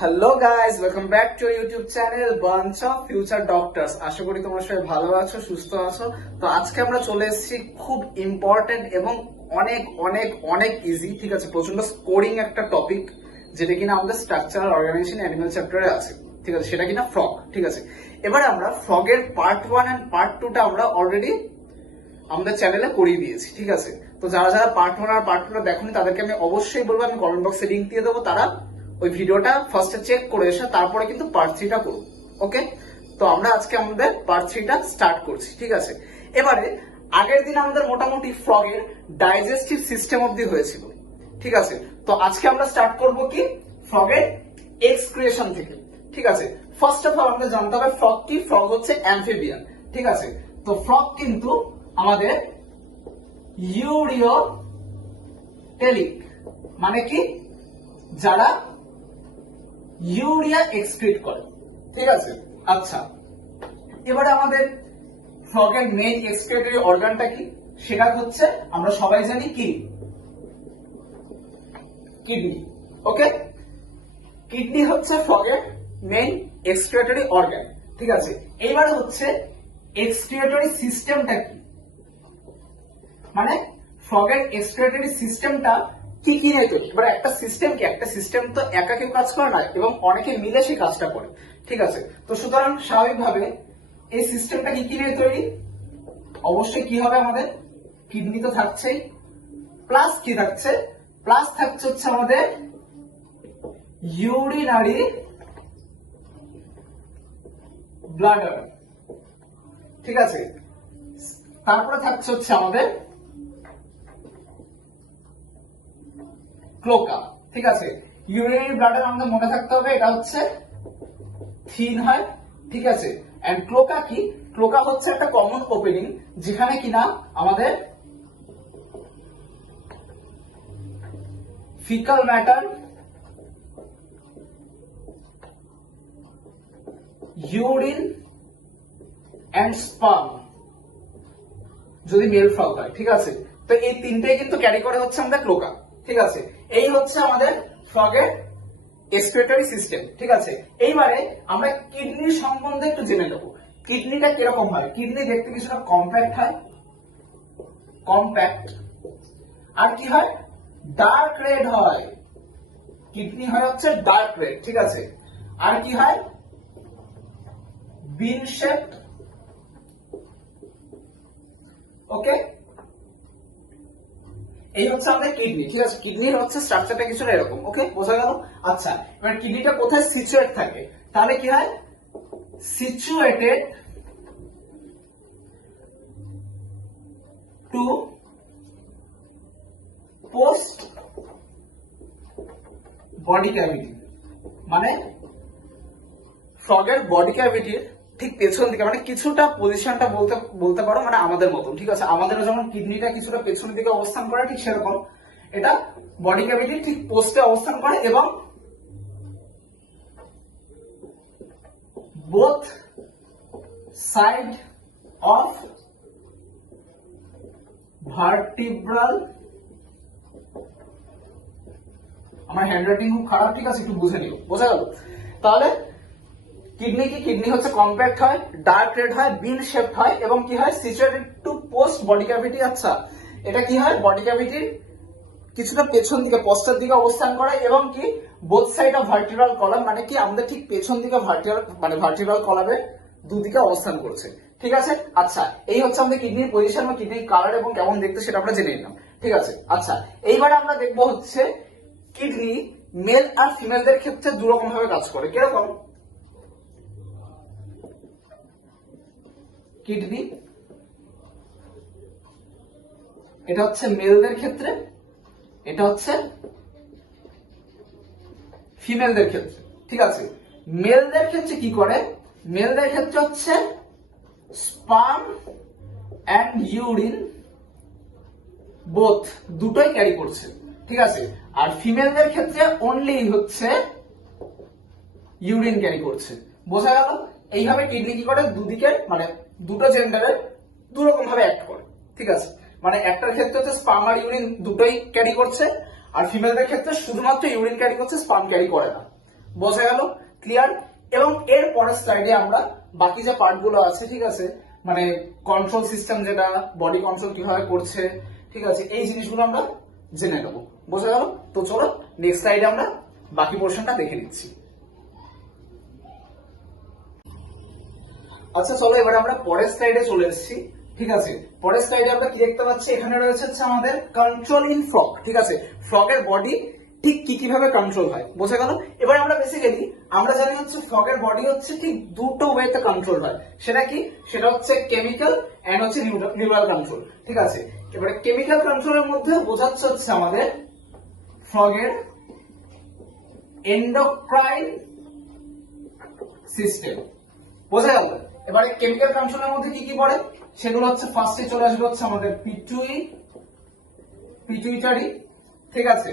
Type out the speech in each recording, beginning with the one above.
Hello guys, welcome back to YouTube channel bunch of future doctors. আশা করি তোমরা সবাই ভালো আছো, সুস্থ আছো। তো আজকে আমরা চলে এসেছি খুব ইম্পর্টেন্ট এবং অনেক অনেক অনেক ইজি, ঠিক আছে, প্রচন্ড স্কোরিং একটা টপিক, যেটা কিনা আমাদের স্ট্রাকচারাল অর্গানাইজেশন অ্যানিমাল চ্যাপ্টারে আছে, ঠিক আছে, সেটা কিনা ফ্রগ। ঠিক আছে, এবারে আমরা ফ্রগের পার্ট 1 এন্ড পার্ট 2টা আমরা অলরেডি আমাদের চ্যানেলে করিয়ে দিয়েছি, ঠিক আছে। তো যারা যারা পার্ট 1 আর পার্ট 2টা দেখোনি তাদেরকে আমি অবশ্যই বলবো, আমি কমেন্ট বক্সে লিংক দিয়ে দেবো, তারা ওই ভিডিওটা ফার্স্টে চেক করে এসে তারপরে কিন্তু পার্ট 3টা করুন। ওকে, তো আমরা আজকে আমাদের পার্ট 3টা স্টার্ট করছি, ঠিক আছে। এবারে আগের দিন আমাদের মোটামুটি ফ্রগের ডাইজেস্টিভ সিস্টেম অবধি হয়েছিল, ঠিক আছে। তো আজকে আমরা স্টার্ট করব কি, ফ্রগের এক্সক্রিয়েশন থেকে, ঠিক আছে। ফার্স্ট অফ অল আমাদের জানতে হবে ফ্রগ কি। ফ্রগ হচ্ছে অ্যামফিবিয়ান, ঠিক আছে। তো ফ্রগ কিন্তু আমাদের ইউরিওটেলিক, মানে কি, যারা ইউরিয়া এক্সক্রিট করে, ঠিক আছে। আচ্ছা, এবারে আমাদের ফ্রগের মেইন এক্সক্রিটরি অর্গানটা কি, সেটা হচ্ছে আমরা সবাই জানি কি, কিডনি। ওকে, কিডনি হচ্ছে ফ্রগের মেইন এক্সক্রিটরি অর্গান, ঠিক আছে। এইবারে হচ্ছে এক্সক্রিটরি সিস্টেমটা কি, মানে ফ্রগের এক্সক্রিটরি সিস্টেমটা কি কি নিয়ে তৈরি। এবার একটা সিস্টেম কি, একটা সিস্টেম তো একা কেউ কাজ করে না, এবং অনেকে মিলে সেই কাজটা করে, ঠিক আছে। তো সুতরাং স্বাভাবিকভাবে এই সিস্টেমটা কি কি নিয়ে তৈরি, অবশ্যই কি হবে, আমাদের কিডনি তো থাকছেই, প্লাস কি থাকছে, প্লাস থাকছে হচ্ছে আমাদের ইউরিনারি ব্লাডার, ঠিক আছে। তারপরে থাকছে হচ্ছে আমাদের ক্লোকা, ঠিক আছে। ইউরিনারি ব্লাডার আমাদের মনে থাকতে হবে, এটা হচ্ছে থিন হয়, ঠিক আছে। এন্ড ক্লোকা কি, ক্লোকা হচ্ছে একটা কমন ওপেনিং, যেখানে কিনা আমাদের faecal matter, urine and sperm, যদি মেল ফ্রগ হয়, ঠিক আছে। তো এই তিনটাই কিন্তু ক্যারি করে হচ্ছে আমাদের ক্লোকা, ঠিক আছে। এই হচ্ছে আমাদের ফ্রগের এক্সক্রিটরি সিস্টেম, ঠিক আছে। এইবারে আমরা কিডনির সম্বন্ধে একটু জেনে নেব। কিডনিটা কিরকম হয়, কিডনি দেখতে কিছুটা কম্প্যাক্ট হয়, কম্প্যাক্ট, আর কি হয়, ডার্ক রেড হয়। কিডনি হয় হচ্ছে ডার্ক রেড, ঠিক আছে। আর কি হয়, বিন শেপ। ওকে, এই হচ্ছে আমাদের কিডনি, ঠিক আছে। কিডনির হচ্ছে স্ট্রাকচারটা কিছুটা এরকম। ওকে, বোঝা গেল। আচ্ছা, এবার কিডনিটা কোথায় সিচুয়েট থাকে, তাহলে কি হয়, situated to post body cavity, মানে ফ্রগের বডি ক্যাভিটির ঠিক পেছন দিকে, মানে কিছুটা পজিশনটা বলতে বলতে পারো, মানে আমাদের মতন, ঠিক আছে। আমাদেরও যেমন কিডনিটা কিছুটা পেছনের দিকে অবস্থান করে, ঠিক সেরকম এটা বডি ক্যাভিটির ঠিক পোস্টে অবস্থান করে, এবং বোথ সাইড অফ ভার্টিব্রাল, আমার হ্যান্ডরাইটিং খুব খারাপ, ঠিক আছে, একটু বুঝে নিও, বোঝা গেল। তাহলে কিডনি কি, কিডনি হচ্ছে কম্প্যাক্ট হয়, ডার্ক রেড হয়, বিন শেপড হয়, এবং কি হয়, situated to post body cavity. আচ্ছা, এটা কি হয়, বডি ক্যাভিটির কিছুটা পেছন দিকে, পশ্চাৎ দিকে অবস্থান করে, এবং কি both side of vertebral column, মানে কি আমাদের ঠিক পেছন দিকে ভার্টিব্রাল কলামের দুদিকে অবস্থান করছে, ঠিক আছে। আচ্ছা, এই হচ্ছে আমাদের কিডনির পজিশন বা কিডনির কালার এবং কেমন দেখতে সেটা আমরা জেনে নিলাম, ঠিক আছে। আচ্ছা, এইবারে আমরা দেখবো হচ্ছে কিডনি মেল আর ফিমেলদের ক্ষেত্রে দুরকম ভাবে কাজ করে। কিরকম, কিডনি এটা হচ্ছে মেলদের ক্ষেত্রে, এটা হচ্ছে ফিমেলদের ক্ষেত্রে, ঠিক আছে। মেলদের ক্ষেত্রে কি করে, মেলদের ক্ষেত্রে হচ্ছে স্পার্ম এন্ড ইউরিন বোথ, দুটোই ক্যারি করছে, ঠিক আছে। আর ফিমেলদের ক্ষেত্রে অনলি হচ্ছে ইউরিন ক্যারি করছে, বোঝা গেল। এইভাবে কিডনি কি করে, দুদিকে মানে দুটো জেন্ডারের দুরকম ভাবে অ্যাক্ট করে, ঠিক আছে। মানে একটার ক্ষেত্রে হচ্ছে স্পার্ম আর ইউরিন দুটোই ক্যারি করছে, আর ফিমেলদের ক্ষেত্রে শুধুমাত্র ইউরিন ক্যারি করছে, স্পার্ম ক্যারি করে না। বোঝা গেল? ক্লিয়ার? এবং এর পরের স্লাইডে আমরা বাকি যে পার্ট গুলো আছে, ঠিক আছে, মানে কন্ট্রোল সিস্টেম যেটা বডি কন্ট্রোল কিভাবে করছে, ঠিক আছে, এই জিনিসগুলো আমরা জেনে নেবো। বোঝা গেল? তো চলো নেক্সট স্লাইডে আমরা বাকি পোর্শনটা দেখে নিচ্ছি। আচ্ছা চলো এবারে আমরা পরের স্লাইডে চলে এসেছি। ঠিক আছে, পরের স্লাইডে আমরা কি দেখতে পাচ্ছি, এখানে রয়েছে হচ্ছে আমাদের কন্ট্রোল ইন ফ্রগ। ঠিক আছে, ফ্রগের বডি ঠিক কি কিভাবে কন্ট্রোল হয়, বোঝা গেল? এবার আমরা বেসিক্যালি আমরা জানি হচ্ছে ফ্রগের বডি হচ্ছে ঠিক দুটো ওয়েতে কন্ট্রোল হয়। সেটা কি? সেটা হচ্ছে কেমিক্যাল এন্ড হচ্ছে নিউরাল কন্ট্রোল। ঠিক আছে, এবারে কেমিক্যাল কন্ট্রোলের মধ্যে বোঝাচ্ছে হচ্ছে আমাদের ফ্রগের এন্ডোক্রাইন সিস্টেম। বোঝা গেল? এবারে কেমিক্যাল কন্ট্রোলের মধ্যে কি কি পড়ে সেগুলো হচ্ছে ফার্স্টে চলে আসবে হচ্ছে আমাদের পিটুইটারি। ঠিক আছে,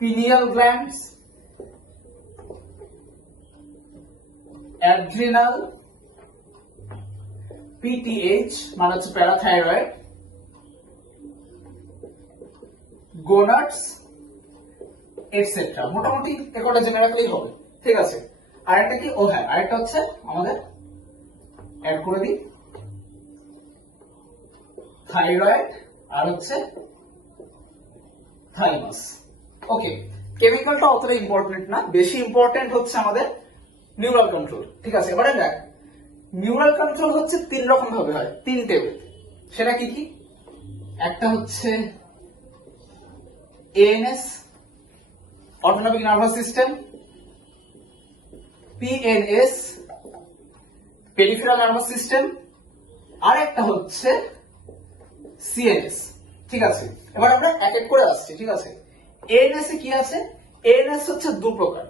পিনিয়াল গ্ল্যান্ডস, অ্যাড্রিনাল, পিটিএইচ মানে হচ্ছে প্যারাথাইরয়েড, গোনাডস এটসেট্রা। মোটামুটি একটা জেনে রাখলেই হবে। ঠিক আছে, আরেকটা কি? ও হ্যাঁ, আরেকটা হচ্ছে আমাদের অ্যাড করে দিই থাইরয়েড আর হচ্ছে থাইমাস। ওকে, কেমিক্যালটা অতটা ইম্পর্টেন্ট না, বেশি ইম্পর্টেন্ট হচ্ছে আমাদের নিউরাল কন্ট্রোল। ঠিক আছে, এবারে দেখ নিউরাল কন্ট্রোল হচ্ছে তিন রকম ভাবে হয়, তিনটে। সেটা কি কি? একটা হচ্ছে ANS autonomic nervous system, PNS peripheral nervous system, আর একটা হচ্ছে সিএনএস। ঠিক আছে, এবার আমরা এক এক করে আসছি। ঠিক আছে, এএনএস এ কি আছে? এএনএস হচ্ছে দু প্রকার।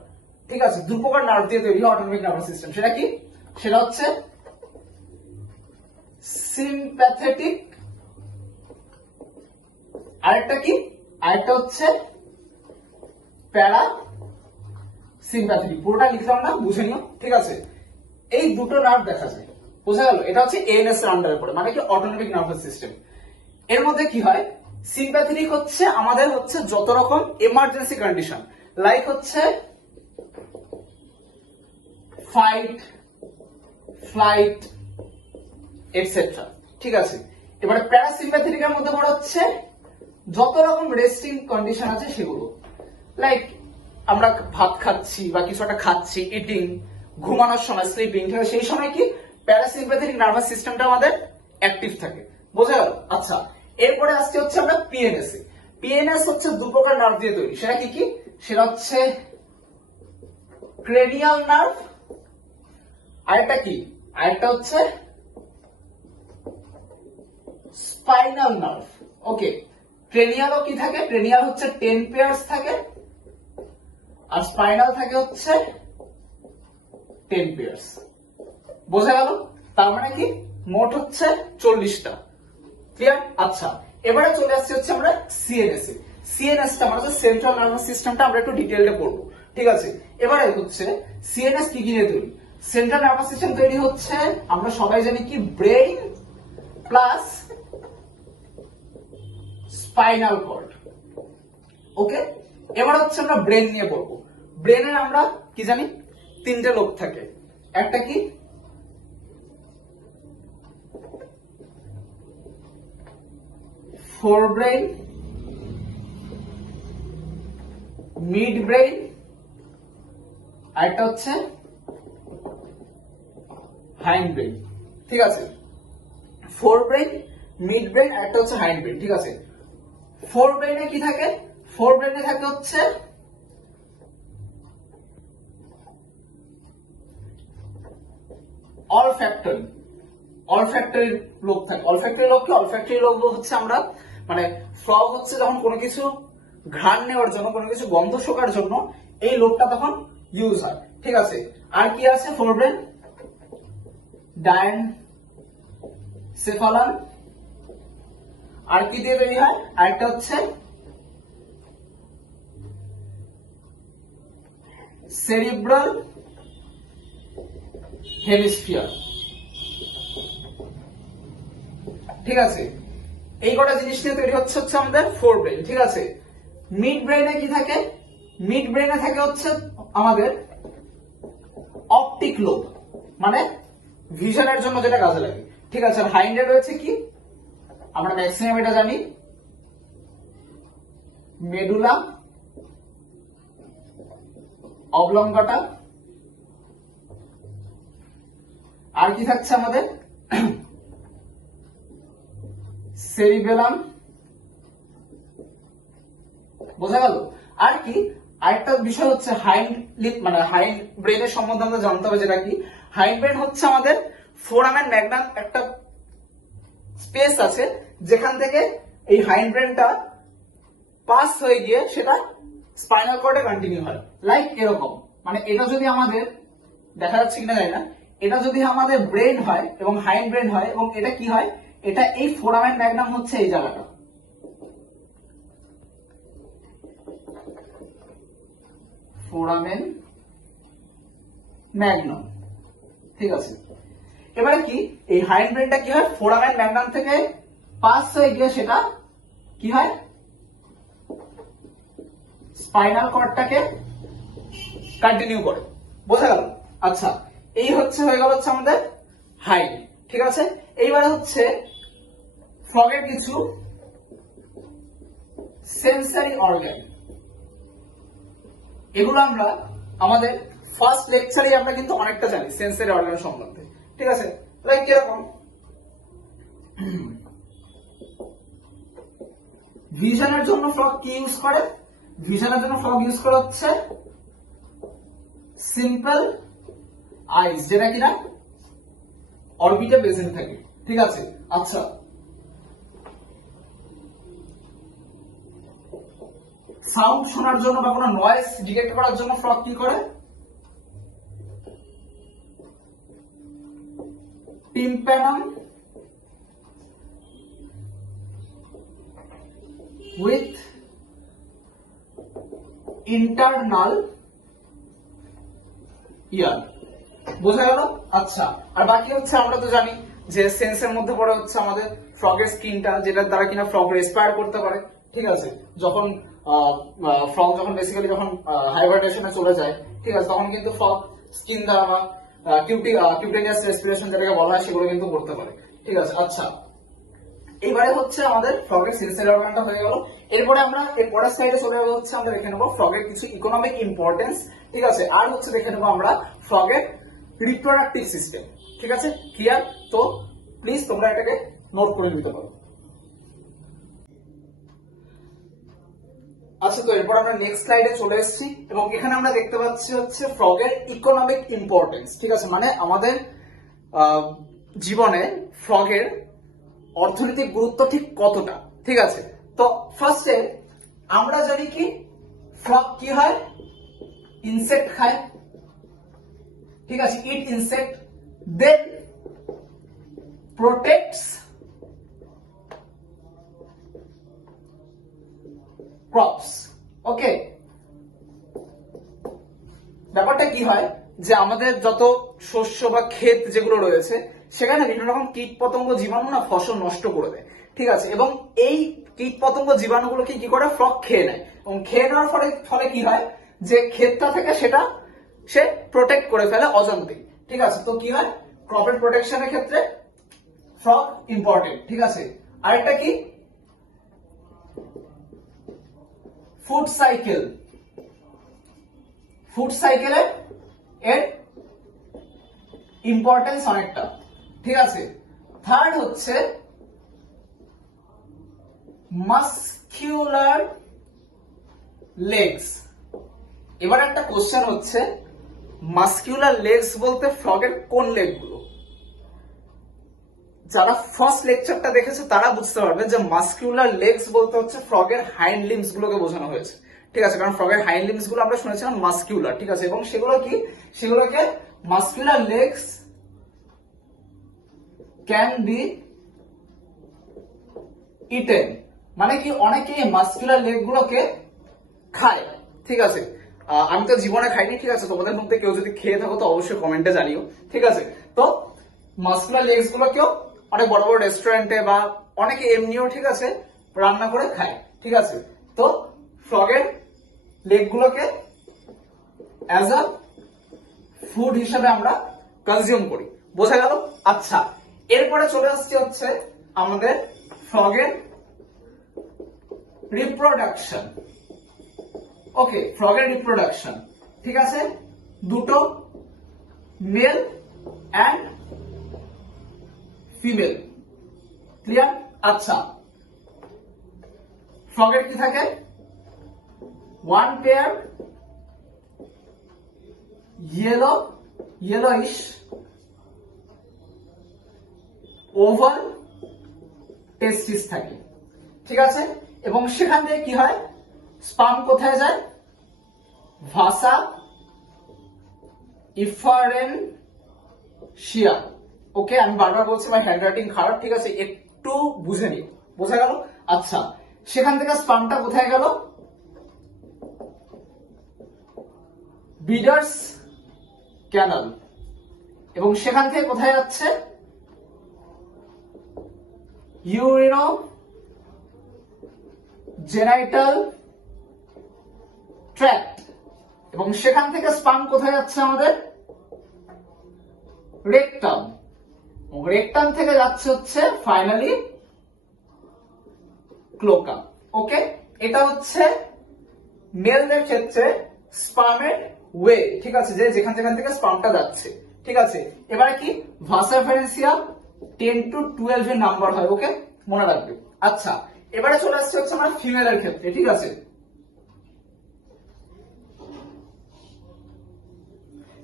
ঠিক আছে, দু প্রকার নার্ভ দিয়ে তৈরি অটোনমিক নার্ভাস সিস্টেম। সেটা কি? সেটা হচ্ছে সিম্প্যাথেটিক, আরেকটা কি? আরেকটা হচ্ছে প্যারা সিম্প্যাথেটিক। পুরোটা লিখলাম না, বুঝে নিও। ঠিক আছে, এই দুটো নার্ভ দেখা যায়। বোঝা গেল? এটা হচ্ছে এএনএস এর আন্ডারে পড়ে, মানে কি অটোনমিক নার্ভাস সিস্টেম। এর মধ্যে কি হয়? সিম্প্যাথেটিক হচ্ছে আমাদের হচ্ছে যত রকম এমার্জেন্সি কন্ডিশন, লাইক হচ্ছে ফাইট, ফ্লাইট এটসেট্রা। ঠিক আছে, এবারে প্যারাসিম্প্যাথেটিকের মধ্যে পড়ে হচ্ছে যত রকম রেস্টিং কন্ডিশন আছে সেগুলো, লাইক আমরা ভাত খাচ্ছি বা কিছু একটা খাচ্ছি, ইটিং, ঘুমানোর সময়, স্লিপিং। ঠিক আছে, সেই সময় কি প্যারাসিম্প্যাথেটিক নার্ভাস সিস্টেমটা আমাদের অ্যাক্টিভ থাকে। বোঝা গেল? আচ্ছা, এরপরে আসছে হচ্ছে আমরা পিএনএস এ। পিএনএস হচ্ছে দু প্রকার নার্ভ দিয়ে তৈরি। সেটা কি কি? সেটা হচ্ছে ক্রেনিয়াল নার্ভ, আরেকটা কি? আরেকটা হচ্ছে স্পাইনাল নার্ভ। ওকে, ক্রেনিয়ালও কি থাকে? ক্রেনিয়াল হচ্ছে 10 পেয়ার্স থাকে, আর স্পাইনাল থাকে হচ্ছে 10 পেয়ার্স। বোঝা গেল? তার মানে কি মোট হচ্ছে 40টা। ক্লিয়ার? আচ্ছা, এবারে চলে আসছে হচ্ছে আমরা সিএনএস এ। সিএনএস টা মানে সেন্ট্রাল নার্ভাস সিস্টেমটা আমরা একটু ডিটেইলে পড়বো। ঠিক আছে, এবারে হচ্ছে সিএনএস কি কি নিয়ে তৈরি? সেন্ট্রাল নার্ভাস সিস্টেম তৈরি হচ্ছে, আমরা সবাই জানি কি, ব্রেইন প্লাস স্পাইনাল কর্ড। ওকে, এবার হচ্ছে আমরা ব্রেন নিয়ে পড়বো। ব্রেনের আমরা কি জানি? তিনটে লোব থাকে। একটা কি? ফোর ব্রেইন, মিড ব্রেইন, আরেকটা হচ্ছে হাইন্ড ব্রেইন। ঠিক আছে, ফোর ব্রেইন, মিড ব্রেইন, আরেকটা হচ্ছে হাইন্ড ব্রেইন। ঠিক আছে, ফোর ব্রেইনে কি থাকে? ফোর ব্রেইনে থাকে হচ্ছে অলফ্যাক্টরি, অলফ্যাক্টরি লোব থাকে। অলফ্যাক্টরি লোব কি? অলফ্যাক্টরি লোব হচ্ছে আমরা মানে ফ্রগ হচ্ছে যখন কোনো কিছু ঘ্রাণ নেওয়ার জন্য, কোনো কিছু গন্ধ শোকার জন্য এই লোবটা তখন ইউজ হয়। ঠিক আছে, আর কি আছে? ফোরব্রেন, ডায়ানসেফালান, আর কি দিয়ে তৈরি হয়? আরেকটা হচ্ছে সেরিব্রাল হেমিস্ফিয়ার। ঠিক আছে, এই কটা জিনিস নিয়ে তৈরি হচ্ছে আমাদের ফোর ব্রেন, ঠিক আছে। মিড ব্রেনে কি থাকে? মিড ব্রেনে থাকে হচ্ছে আমাদের অপটিক লোব, মানে ভিশনের জন্য যেটা কাজে লাগে, ঠিক আছে। আর হাইন্ডে রয়েছে কি, আমরা ম্যাক্সিমাম এটা জানি, মেডুলা অবলঙ্গটা। আর কি থাকছে আমাদের? সেরিবেলাম, বোঝা গেল। আর কি আরেকটা বিষয় হচ্ছে হাইন্ড লিপ, মানে হাইন্ড ব্রেনের সম্বন্ধে আমরা জানতে হবে, যেটা কি হাইন্ড ব্রেন হচ্ছে আমাদের ফোরামেন ম্যাগনাম একটা স্পেস আছে, যেখান থেকে এই হাইন্ড ব্রেনটা পাস হয়ে গিয়ে সেটা স্পাইনাল কর্ডে কন্টিনিউ হয়, লাইক এরকম। মানে এটা যদি আমাদের দেখা যাচ্ছে কিনা জানি না, এটা যদি আমাদের ব্রেন হয় এবং হাইন্ড ব্রেন হয়, এবং এটা কি হয়, এটা এই ফোরামেন ম্যাগনাম হচ্ছে এই জায়গাটা, ফোরামেন ম্যাগনাম, ঠিক আছে। এবারে কি এই হাইন্ড ব্রেনটা কি হয়, ফোরামেন ম্যাগনাম থেকে পাস হয়ে গিয়ে সেটা কি হয়, স্পাইনাল কর্ডটাকে কন্টিনিউ করে, বোঝা গেল। আচ্ছা, এই হয়ে গেল আমাদের হাইন্ড, ঠিক আছে। এইবারে হচ্ছে ফ্রগের কিছু সেন্সরি অর্গান, এগুলো আমরা আমাদের ফার্স্ট লেকচারে আমরা কিন্তু অনেকটা জানি সেন্সরি অর্গান সম্বন্ধে, ঠিক আছে। লাইক কিরকম, ভিশনের জন্য ফ্রগ কি ইউজ করে? ভিশনের জন্য ফ্রগ ইউজ করে হচ্ছে সিম্পল আইস, যেটা কিনা অরবিটে প্রেজেন্ট থাকে, ঠিক আছে। আচ্ছা, সাউন্ড শোনার জন্য বা কোনো নয়েজ ডিটেক্ট করার জন্য ফ্রগ কি করে? টিম্প্যানাম উইথ ইন্টারনাল ইয়ার, বোঝা গেল। আচ্ছা, আর বাকি হচ্ছে আমরা তো জানি যে সেন্সের মধ্যে পড়ে হচ্ছে আমাদের ফ্রগের স্কিনটা, যেটার দ্বারা কিনা ফ্রগ রেসপায়ার করতে পারে, ঠিক আছে। যখন ফ্রগ যখন বেসিক্যালি যখন হাইবারনেশনে চলে যায়, ঠিক আছে, তখন কিন্তু ফ্রগ স্কিন দ্বারা বা কিউটেনিয়াস রেসপিরেশন যেটাকে বলা হয় সেগুলো কিন্তু করতে পারে, ঠিক আছে। আচ্ছা, এইবারে হচ্ছে আমাদের ফ্রগের সেন্সরি অর্গানটা হয়ে গেল। এরপরে আমরা এর পরের স্লাইডে চলে যাবো, হচ্ছে আমরা দেখে নেবো ফ্রগের কিছু ইকোনমিক ইম্পর্টেন্স, ঠিক আছে। আর হচ্ছে দেখে নেবো আমরা ফ্রগের রিপ্রোডাক্টিভ সিস্টেম, ঠিক আছে। ক্লিয়ার? তো প্লিজ তোমরা এটাকে নোট করে নিতে পারো। আচ্ছা, তো এরপর আমরা নেক্সট স্লাইডে চলে এসেছি, এবং এখানে আমরা দেখতে পাচ্ছি হচ্ছে ফ্রগের ইকোনমিক ইম্পর্টেন্স, ঠিক আছে। মানে আমাদের জীবনে ফ্রগের অর্থনৈতিক গুরুত্ব ঠিক কতটা, ঠিক আছে। তো ফার্স্টে আমরা জানি কি ফ্রগ কি হয়, ইনসেক্ট খায়, ঠিক আছে, ইট ইনসেক্ট, দেন প্রোটেক্টস ক্রপস, ওকে। ব্যাপারটা কি হয় যে আমাদের যত শস্য বা ক্ষেত যেগুলো রয়েছে, সেখানে বিভিন্ন রকম কীট পতঙ্গ জীবাণু না ফসল নষ্ট করে দেয়, ঠিক আছে। এবং এই কীট পতঙ্গ জীবাণুগুলোকে কি করে, ফ্রগ খেয়ে নেয়, এবং খেয়ে নেওয়ার ফলে কি হয় যে ক্ষেতটা থেকে সেটা সে প্রোটেক্ট করে ফেলে অজান্তেই, ঠিক আছে। তো কি হয়, ক্রপের প্রোটেকশনের ক্ষেত্রে ফ্রগ ইম্পর্টেন্ট, ঠিক আছে। আরেকটা কি, ফুড সাইকেল, ফুড সাইকেলে এর ইম্পর্টেন্স অনেকটা, ঠিক আছে। থার্ড হচ্ছে মাসকিউলার লেগস। এবার একটা কোশ্চেন হচ্ছে, মাসকিউলার লেগস বলতে ফ্রগের কোন লেগ গুলো? যারা ফার্স্ট লেকচারটা দেখেছে তারা বুঝতে পারবে যে মাসকিউলার লেগস বলতে হচ্ছে ফ্রগের হাইন্ড লিম্বস গুলোকে বোঝানো হয়েছে, ঠিক আছে। কারণ ফ্রগের হাইন্ড লিম্বস গুলো আমরা শুনেছিলাম মাসকিউলার, ঠিক আছে। এবং সেগুলো কি, সেগুলোকে muscular legs can be eaten, মানে কি অনেকেই মাসকিউলার লেগ গুলোকে খায়, ঠিক আছে। আমি তো জীবনে খাইনি, ঠিক আছে। তোমাদের মধ্যে কেউ যদি খেয়ে থাকো তো অবশ্যই কমেন্টে জানিও, ঠিক আছে। তো মাসকুলার লেগস গুলোকেও অনেক বড় বড় রেস্টুরেন্টে বা অনেকে এমনিও ঠিক আছে রান্না করে খায়, ঠিক আছে। তো ফ্রগের লেগ গুলোকে অ্যাজ আ ফুড হিসেবে আমরা কনজিউম করি, বোঝা গেল? আচ্ছা, এরপরে চলে আসছে হচ্ছে আমাদের ফ্রগের রিপ্রোডাকশন। ওকে, ফ্রগের রিপ্রোডাকশন, ঠিক আছে, দুটো মেল অ্যান্ড ফিমেল, ক্লিয়ার? আচ্ছা, ফ্রগের কি থাকে? ওয়ান পেয়ার yellowish ওভাল টেস্টিস থাকে, ঠিক আছে। এবং সেখান থেকে কি হয়? স্পার্ম কোথায় যায়? ভাসা ইফারেনশিয়া। ওকে, আমি বারবার বলছি আমার হ্যান্ডরাইটিং খারাপ, ঠিক আছে, একটু বুঝে নিই, বোঝা গেল? আচ্ছা, সেখান থেকে স্পার্মটা কোথায় গেল? Breeders canal. এবং সেখান থেকে কোথায় যাচ্ছে? ইউরিনো জেনাইটাল ট্র্যাক্ট। এবং সেখান থেকে স্পার্ম কোথায় যাচ্ছে? আমাদের রেকটাম। রেকটাম থেকে যাচ্ছে হচ্ছে ফাইনালি ক্লোকা। ওকে, এটা হচ্ছে মেলদের ক্ষেত্রে স্পার্মের ওয়ে, ঠিক আছে, যে যেখান থেকে স্পার্মটা যাচ্ছে, ঠিক আছে। এবারে কি? ভাসা ইফারেনশিয়া 10 to 12 এর নাম্বার হয়, ওকে, মনে রাখবে। আচ্ছা, এবারে চলে আসছে হচ্ছে আমার ফিমেলের ক্ষেত্রে, ঠিক আছে।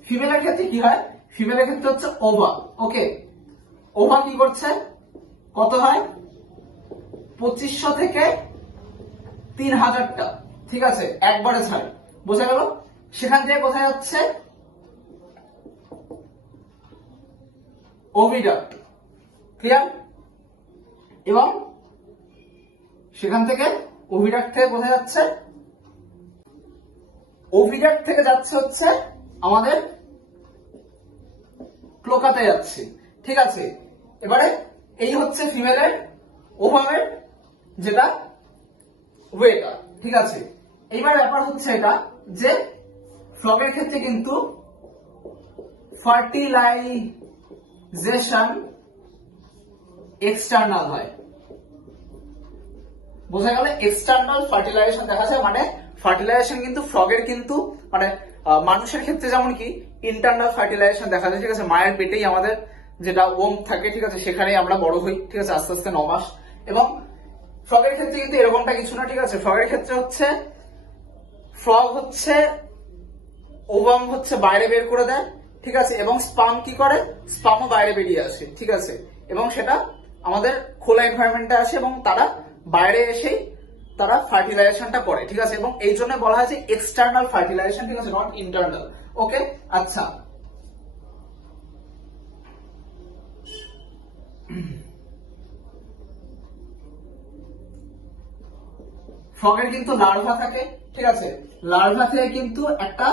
ফিমেলের ক্ষেত্রে কি হয়? ফিমেলের ক্ষেত্রে হচ্ছে ওভা। ওকে, ওভা কি করছে? কত হয়? 2500 থেকে 3000টা, ঠিক আছে, একবারে ছাড়, বোঝা গেল? সেখান থেকে কোথায় যাচ্ছে? ওভিডাক্ট, ক্লিয়ার? এবং সেখান থেকে ওভিডাক্ট থেকে কোথায় যাচ্ছে? ওভিডাক্ট থেকে যাচ্ছে হচ্ছে আমাদের ক্লোকাতে যাচ্ছে, ঠিক আছে। এবারে এই হচ্ছে ফিমেলের ওভামের যেটা ওয়েটা, ঠিক আছে। এইবার ব্যাপার হচ্ছে এটা যে ফ্রগের ক্ষেত্রে কিন্তু ফার্টিলাইজেশন এক্সটার্নাল হয়, বোঝা গেল? এক্সটার্নাল ফার্টিলাইজেশন দেখা যায়, মানে ফার্টিলাইজেশন কিন্তু ফ্রগের কিন্তু মানে মানুষের ক্ষেত্রে যেমন কি ইন্টারনাল ফার্টিলাইজেশন দেখা যায়, ঠিক আছে, মায়ের পেটেই আমাদের যেটা ওম থাকে, ঠিক আছে, সেখানেই আমরা বড় হই, ঠিক আছে, আস্তে আস্তে 9 মাস। এবং ফ্রগের ক্ষেত্রে কিন্তু এরকমটা কিছু না, ঠিক আছে। ফ্রগের ক্ষেত্রে হচ্ছে ফ্রগ হচ্ছে ওভাম হচ্ছে বাইরে বের করে দেয়, ঠিক আছে, এবং স্পার্ম কি করে? স্পার্মও বাইরে বেরিয়ে আসে, ঠিক আছে, এবং সেটা আমাদের খোলা এনভায়রনমেন্টে আসে এবং তারা বাইরে এসেই তারা ফার্টিলাইজেশনটা করে, ঠিক আছে। এবং এই জন্য বলা হয় যে এক্সটার্নাল ফার্টিলাইজেশন, ঠিক আছে, নট ইন্টারনাল। ওকে, আচ্ছা, ফ্রগের কিন্তু লার্ভা থাকে, ঠিক আছে। লার্ভা থেকে কিন্তু একটা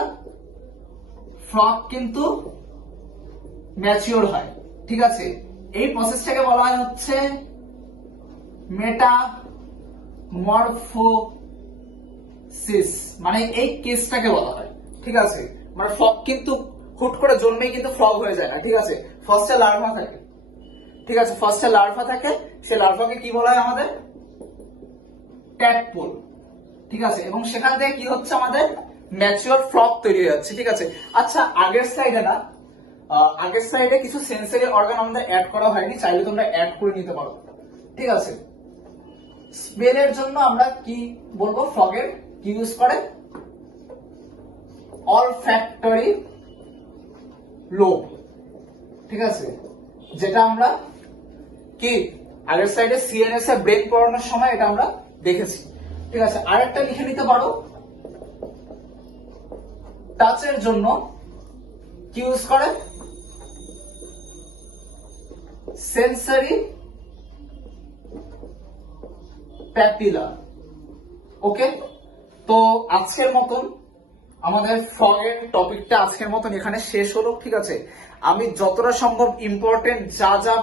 ফ্রগ কিন্তু ম্যাচিওর হয়, ঠিক আছে। এই প্রসেসটাকে বলা হয় হচ্ছে মেটামরফোসিস, মানে এই কেসটাকে বলা হয়, ঠিক আছে। মানে ফ্রগ কিন্তু হুট করে জন্মেই কিন্তু ফ্রগ হয়ে যায় না, ঠিক আছে। ফার্স্টে লার্ভা থাকে, ঠিক আছে, ফার্স্টে লার্ভা থাকে, সে লার্ভাকে কি বলা হয়? আমাদের ট্যাডপোল, ঠিক আছে। এবং সেখান থেকে কি হচ্ছে? আমাদের ম্যাচিওর ফ্রগ তৈরি হয়ে যাচ্ছে, ঠিক আছে। আচ্ছা, আগের স্লাইডে না, আগের স্লাইডে কিছু সেন্সরি অর্গান আমাদের অ্যাড করা হয়নি, চাইলে তোমরা অ্যাড করে নিতে পারো, ঠিক আছে। স্মেলের জন্য আমরা কি বলবো? ফ্রগের কি ইউজ করে? অলফ্যাক্টরি লোব, ঠিক আছে, যেটা আমরা কি আগের স্লাইডে সিএনএস এর ব্রেন পড়ানোর সময় এটা আমরা দেখেছি, ঠিক আছে। আরেকটা লিখে নিতে পারো, টাচের জন্য কি ইউজ করে? Sensory papilla. ওকে, তো আজকের মতন আমাদের ফ্রগের টপিকটা আজকের মতন এখানে শেষ হলো, ঠিক আছে। আমি যতটা সম্ভব ইম্পর্টেন্ট যা যা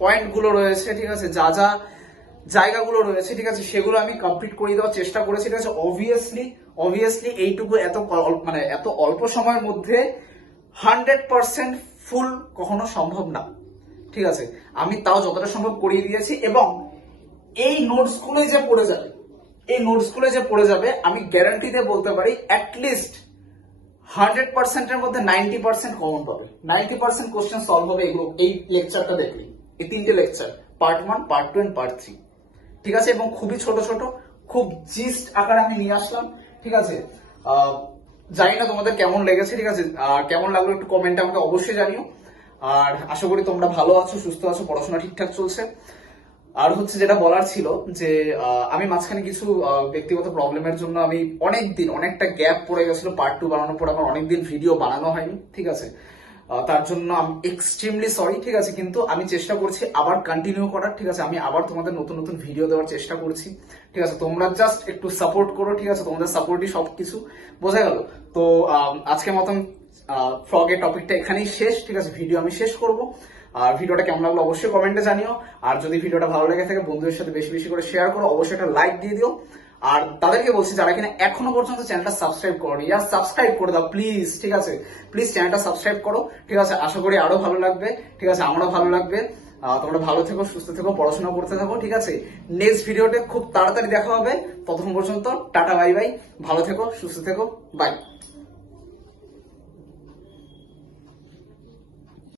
পয়েন্ট গুলো রয়েছে, ঠিক আছে, যা যা জায়গাগুলো রয়েছে, ঠিক আছে, সেগুলো আমি কমপ্লিট করে দেওয়ার চেষ্টা করেছি, ঠিক আছে। অবভিয়াসলি এইটুকু মানে এত অল্প সময়ের মধ্যে 100% ফুল কখনো সম্ভব না, ঠিক আছে। আমি তাও যতটা সম্ভব করিয়ে দিয়েছি, এবং এই নোটস গুলো যে পড়ে যাবে, আমি গ্যারান্টি দিয়ে বলতে পারি অ্যাটলিস্ট 100%-এর মধ্যে 90% কমন পাবে। 90% কোশ্চেন সলভ হবে এগুলো, এই লেকচারটা দেখলি, এই 3টে lecture, part 1, part 2 and part 3, ঠিক আছে। এবং খুবই ছোট ছোট, খুব জিস্ট আকারে আমি নিয়ে আসলাম, ঠিক আছে। জানি না তোমাদের কেমন লেগেছে, ঠিক আছে, আর কেমন লাগলো একটু কমেন্টে আমাকে অবশ্যই জানিও। আর আশা করি তোমরা ভালো আছো, সুস্থ আছো, পড়াশোনা ঠিকঠাক চলছে। আর হচ্ছে যেটা বলার ছিল যে আমি মাঝখানে কিছু ব্যক্তিগত প্রবলেমের জন্য আমি অনেকটা গ্যাপ পড়ে গেছিল, পার্ট 2 বানানোর পর আমার অনেকদিন ভিডিও বানানো হয়নি, ঠিক আছে। তার জন্য আমি এক্সট্রিমলি সরি, ঠিক আছে। কিন্তু আমি চেষ্টা করছি আবার কন্টিনিউ করার, ঠিক আছে। আমি আবার তোমাদের নতুন নতুন ভিডিও দেওয়ার চেষ্টা করছি, ঠিক আছে। তোমরা জাস্ট একটু সাপোর্ট করো, ঠিক আছে। তোমাদের সাপোর্টই সবকিছু, বোঝা গেল। তো আজকের মতন ফ্রগের টপিকটা এখানেই শেষ, ঠিক আছে। ভিডিও আমি শেষ করব। আর ভিডিওটা কেমন লাগলো অবশ্যই কমেন্টে জানিও। আর যদি ভিডিওটা ভালো লেগে থাকে বন্ধুদের সাথে বেশি বেশি করে শেয়ার করো, অবশ্যই একটা লাইক দিয়ে দিও। আর তাদেরকে বলছি যারা কিনা এখনো পর্যন্ত চ্যানেলটা সাবস্ক্রাইব করোনি, ইয়ার সাবস্ক্রাইব করে দাও প্লিজ, ঠিক আছে। প্লিজ চ্যানেলটা সাবস্ক্রাইব করো, ঠিক আছে। আশা করি আরো ভালো লাগবে, ঠিক আছে, আমারও ভালো লাগবে। তোমরা ভালো থেকো, সুস্থ থেকো, পড়াশোনা করতে থাকো, ঠিক আছে। নেক্সট ভিডিওতে খুব তাড়াতাড়ি দেখা হবে, ততক্ষণ পর্যন্ত টাটা বাই বাই, ভালো থেকো, সুস্থ থেকো, বাই।